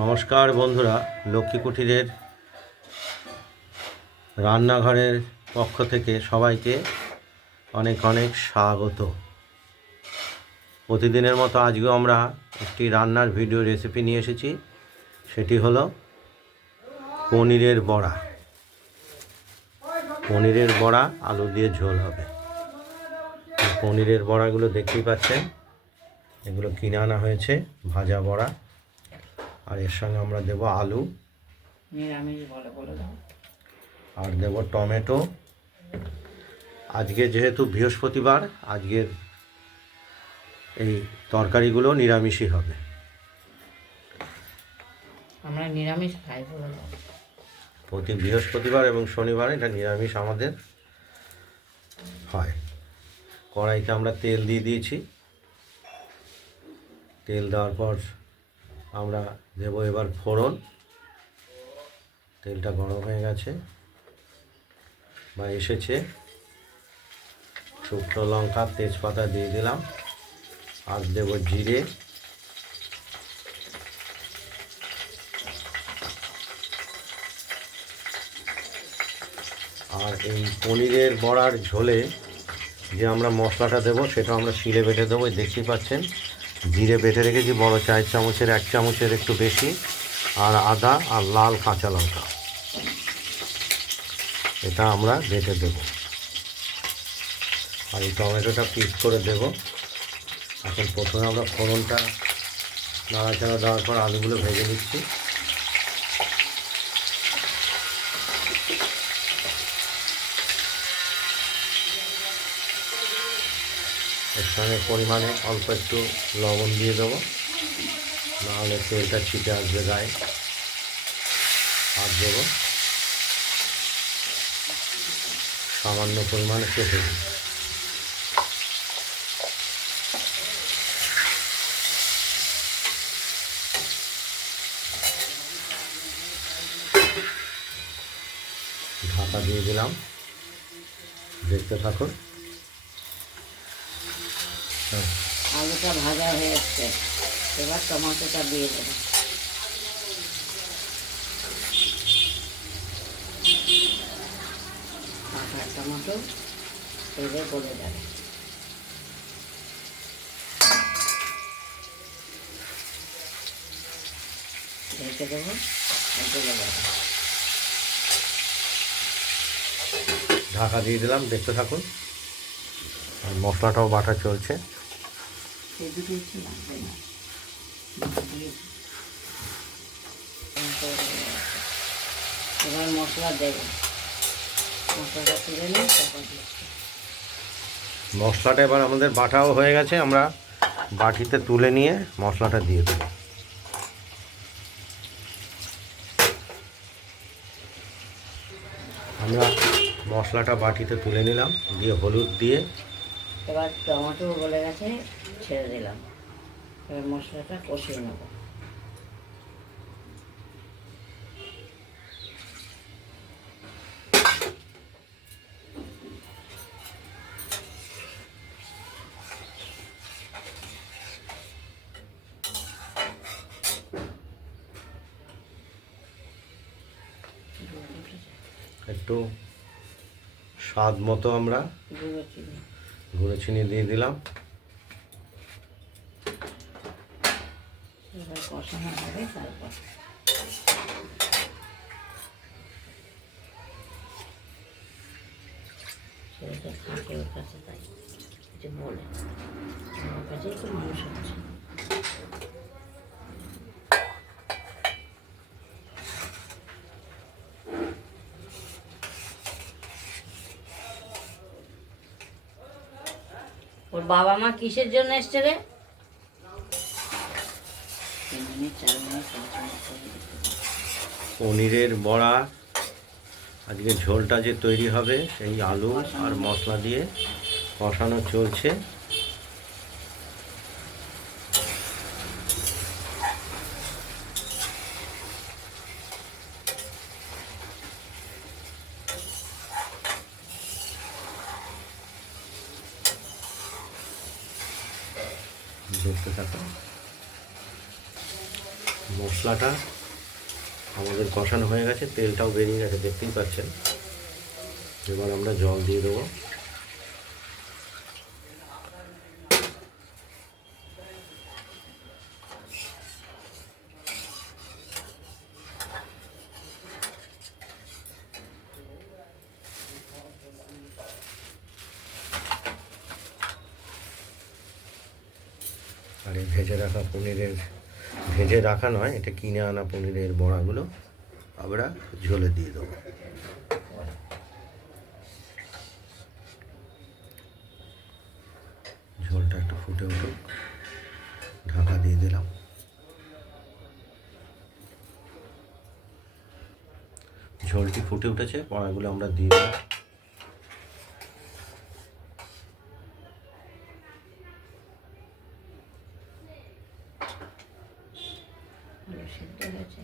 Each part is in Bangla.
নমস্কার বন্ধুরা, লক্ষ্মী কুঠিরের রান্নাঘরের পক্ষ থেকে সবাইকে অনেক অনেক স্বাগত। প্রতিদিনের মতো আজকেও আমরা একটি রান্নার ভিডিও রেসিপি নিয়ে এসেছি। সেটি হলো পনিরের বড়া। পনিরের বড়া আলু দিয়ে ঝোল হবে। পনিরের বড়াগুলো দেখতেই পাচ্ছেন, এগুলো কিনে আনা হয়েছে ভাজা বড়া। আর এর সঙ্গে আমরা দেব আলু, আর দেব টমেটো। আজকে যেহেতু বৃহস্পতিবার, আজকের এই তরকারিগুলো নিরামিষই হবে। আমরা নিরামিষ খাই। প্রতি বৃহস্পতিবার এবং শনিবার এটা নিরামিষ আমাদের হয়। কড়াইতে আমরা তেল দিয়ে দিয়েছি। তেল দেওয়ার পর আমরা দেব এবার ফোড়ন। তেলটা গরম হয়ে গেছে বা এসেছে। শুকনো লঙ্কা, তেজপাতা দিয়ে দিলাম, আর দেব জিরে, আর এই পনিরের বড়ার ঝোলে যে আমরা মশলাটা দেবো সেটা আমরা শিলে বেটে দেবো। দেখতেই পাচ্ছেন, জিরে বেটে রেখেছি বড় 4 চামচের 1 চামচের একটু বেশি, আর আদা আর লাল কাঁচা লঙ্কা, এটা আমরা বেটে দেব। আর এই টমেটোটা পিস করে দেব। এখন প্রথমে আমরা ফোড়নটা নাড়াচাড়া দেওয়ার পর আলুগুলো ভেজে নিচ্ছি। এর সঙ্গে পরিমাণে অল্প একটু লবণ দিয়ে দেবো, নাহলে তেলটা ছিটে আসবে গায়ে। আর দেবো সামান্য পরিমাণে কেটে দিই। ঢাকা দিয়ে দিলাম, দেখতে থাকুন। আলুটা ভাজা হয়ে যাচ্ছে, এবার টমেটোটা দিয়ে দেবো। কাঁচা টমেটো তেলে গলে যাবে। ঢেকে দেবো, গলে যাবে। ঢাকা দিয়ে দিলাম, দেখতে থাকুন। আর মশলাটাও বাটা চলছে। এবার মশলা দেবো, মশলাটা তুলে নিই, তারপর মশলাটা এবার আমাদের বাটাও হয়ে গেছে, আমরা বাটিতে তুলে নিয়ে মশলাটা দিয়ে দেব। আমরা মশলাটা বাটিতে তুলে নিলাম, দিয়ে হলুদ দিয়ে, এবার টমেটো গলে গেছে, ছেড়ে দিলাম। এবার মশলাটা কষিয়ে নেব। একটু স্বাদ মতো আমরা গুঁড়ো চিনি দিয়ে দিলাম। এবার কষানো হবে, তারপর ছেলেটা থাকে ওর কাছে, তাই কিছু বলে আমার কাছে একটু মানুষ হচ্ছে। ওর বাবা মা কিসের জন্য এসছে রে? পনিরের বড়া আজকে ঝোলটা যে তৈরি হবে সেই আলু আর মশলা দিয়ে কষানো চলছে। দেখতে থাকুন। মশলাটা আমাদের কষানো হয়ে গেছে, তেলটাও বেরিয়ে গেছে, দেখতেই পাচ্ছেন। এবার আমরা জল দিয়ে দেবো। আর এই ভেজে রাখা পনিরের, ভেজে রাখা নয়, এটা কিনে আনা পনিরের বড়াগুলো আমরা ঝোলে দিয়ে দেবো। ঝোলটা একটু ফুটে উঠুক, ঢাকা দিয়ে দিলাম। ঝোলটি ফুটে উঠেছে, বড়াগুলো আমরা দিয়ে দিলাম। সিদ্ধ হয়েছে,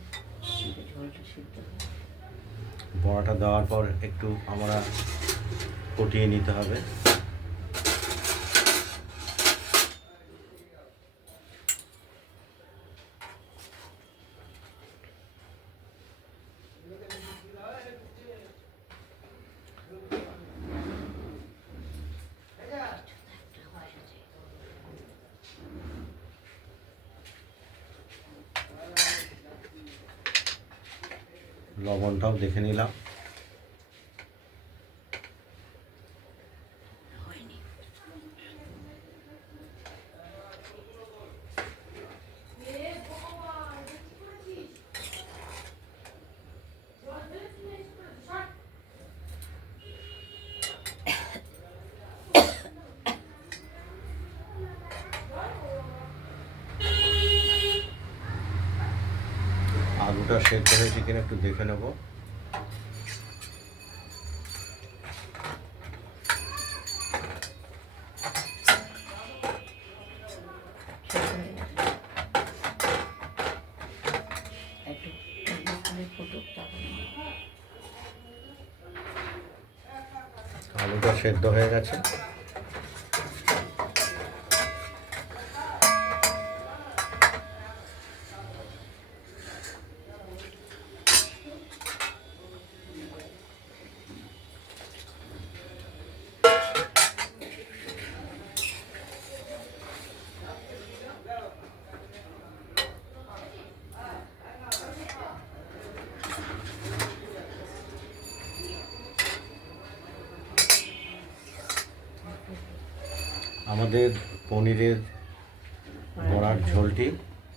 ঝোলটা সিদ্ধ হয়েছে। বড়াটা দেওয়ার পর একটু আমরা ফুটিয়ে নিতে হবে। লবণটাও দেখে নিলাম। হয়নি। আলুটা সেদ্ধ হয়েছে কিনা একটু দেখে নেব। আলুটা সেদ্ধ হয়ে গেছে। আমাদের পনিরের বড়ার ঝোলটি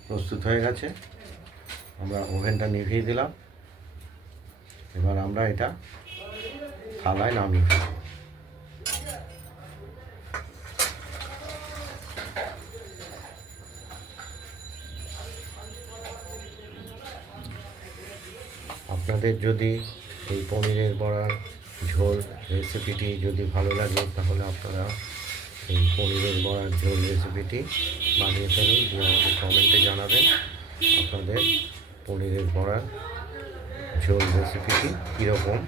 প্রস্তুত হয়ে গেছে। আমরা ওভেনটা নিভিয়ে দিলাম। এবার আমরা এটা থালায় নামিয়ে ফেলব। আপনাদের যদি এই পনিরের বড়ার ঝোল রেসিপিটি যদি ভালো লাগে, তাহলে আপনারা এই পনিরের বড়ার ঝোল রেসিপিটি বানিয়ে ফেলুন, দিয়ে আমাকে কমেন্টে জানাবেন আপনাদের পনিরের বড়ার ঝোল রেসিপিটি কীরকম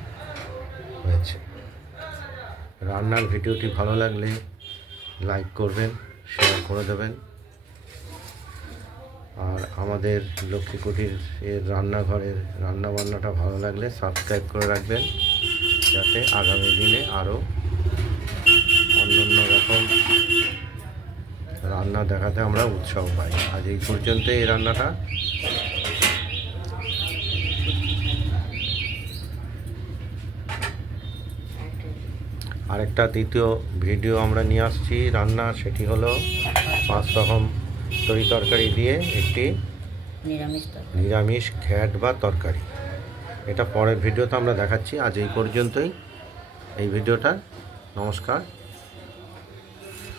হয়েছে। রান্নার ভিডিওটি ভালো লাগলে লাইক করবেন, শেয়ার করে দেবেন। আর আমাদের লক্ষ্মী কুটির এর রান্নাঘরের রান্নাবান্নাটা ভালো লাগলে সাবস্ক্রাইব করে রাখবেন, যাতে আগামী দিনে আরও অন্য রকম রান্না দেখাতে আমরা উৎসাহ পাই। আজ এই পর্যন্ত এই রান্নাটা। আরেকটা দ্বিতীয় ভিডিও আমরা নিয়ে আসছি রান্না, সেটি হলো 5 রকম তরকারি দিয়ে একটি নিরামিষ ঘ্যাট বা তরকারি। এটা পরের ভিডিওতে আমরা দেখাচ্ছি। আজ এই পর্যন্তই এই ভিডিওটা। নমস্কার।